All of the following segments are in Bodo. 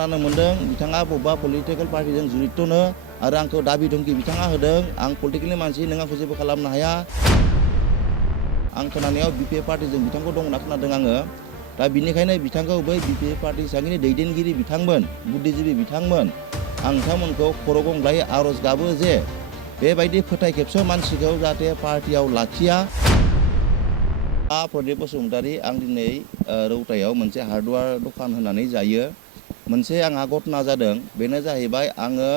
खोनानो मोनदों बिथाङा बबेबा पलिटिकेल पार्टिजों जुरित'नो आरो आंखौ दाबि धमखि बिथाङा होदों आं पलिटिकेलनि मानसि नों आंखौ जेबो खालामनो हाया। आं खोनानायाव बिपिएफ पार्टिजों बिथांखौ दं होनना खोनादों आङो। दा बिनिखायनो बिथांखौ बै बिपिएफ पार्टि सिगांनि दैदेनगिरि बिथांमोन बुद्धिजिबि बिथांमोन आं बिथांमोनखौ खर' गंग्लायै आर'ज गाबो जे बेबायदि फोथाय खेबस' मानसिखौ जाहाथे पार्टियाव लाखिया। प्रदीप बसुमतारी आं दिनै रौतायाव मोनसे हार्डवेर दखान होनानै जायो। मोनसे आंहा घटना जादों बेनो जाहैबाय आङो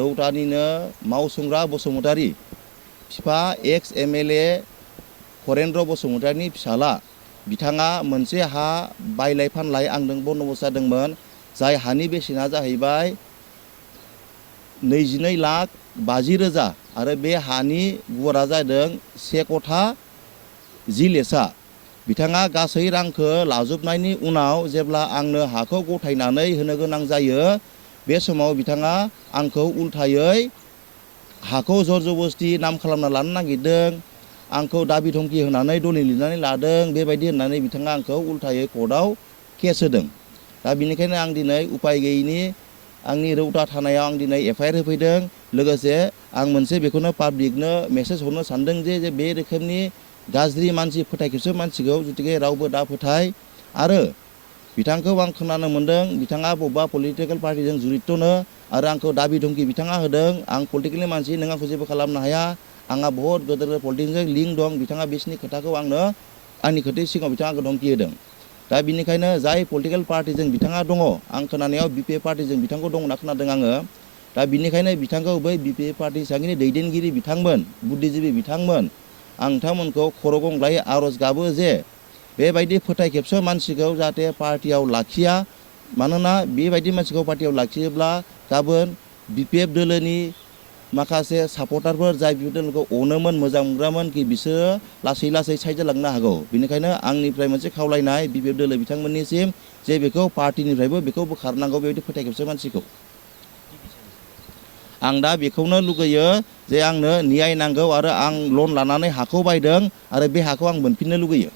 रौतानिनो मावसुंग्रा बसुमतारी बिफा एक्स एमएलए हरेन्द्र बसुमतारीनि फिसाला बिथाङा मोनसे हा बायलाय फानलाय आंजों बन्द'बस्त जादोंमोन। जाय हानि बेसेना जाहैबाय 22,50,000 आरो बे हानि गुवारा जादों 1 कथा 10 लेसा। बिथाङा गासै रांखौ लाजोबनायनि उनाव जेब्ला आंनो हाखौ गथायनानै होनो गोनां जायो बे समाव बिथाङा आंखौ उल्थायै हाखौ जर-जबस्ति नाम खालामना लानो नागिरदों। आंखौ दाबि धमखि होनानै दलिल लिरनानै लादों। बेबायदि होननानै बिथाङा आंखौ उल्थायै कर्टआव केस होदों। दा बिनिखायनो आं दिनै उपाय गैयैनि आंनि रौता थानायाव आं दिनै एफआइआर होफैदों। लोगोसे आं मोनसे बेखौनो पाब्लिकनो मेसेज हरनो सानदों जे बे रोखोमनि गाज्रि मानसि फोथाय खेबस' मानसिखौ जुदिके रावबो दा फोथाय। आरो बिथांखौ आं खोनानो मोनदों बिथाङा बबेबा पलिटिकेल पार्टिजों जुरित'नो आरो आंखौ दाबि धमखि बिथाङा होदों आं पलिटिकेलनि मानसि नों आंखौ जेबो खालामनो हाया। आंहा बहुत गोदोर पलिटिक्सजों लिंक दं। बिथाङा बिसिनि खोथाखौ आंनो आंनि खोथानि सिगाङाव बिथाङा आंखौ धमखि होदों। दा बिनिखायनो जाय पलिटिकेल पार्टिजों बिथाङा दङ आं खोनानायाव बिपिएफ पार्टिजों बिथांखौ दं होनना खोनादों आङो। दा बिनिखायनो बिथांखौ बै बिपिएफ पार्टि सिगांनि दैदेनगिरि बिथांमोन बुद्धिजिबि बिथांमोन आं बिथांमोनखौ खर' गंग्लायै आर'ज गाबो जे बेबायदि फोथाय खेबस' मानसिखौ जाहाथे पार्टियाव लाखिया। मानोना बेबायदि मानसिखौ पार्टियाव लाखियोब्ला गाबोन बिपिएफ दोलोनि माखासे सापर्टारफोर जाय बिपिएफ दोलोखौ अनोमोन मोजां मोनग्रामोन कि बिसोरो लासै लासै साइड जालांनो हागौ। बेनिखायनो आंनिफ्राय मोनसे खावलायनाय बिपिएफ दोलो बिथांमोननिसिम जे बेखौ पार्टिनिफ्रायबो बेखौ बोखारनांगौ बेबायदि फोथाय खेबस' मानसिखौ। आं दा बेखौनो लुगैयो जे आंनो न्याय नांगौ आरो आं लन लानानै हाखौ बायदों आरो बे हाखौ आं मोनफिननो लुगैयो।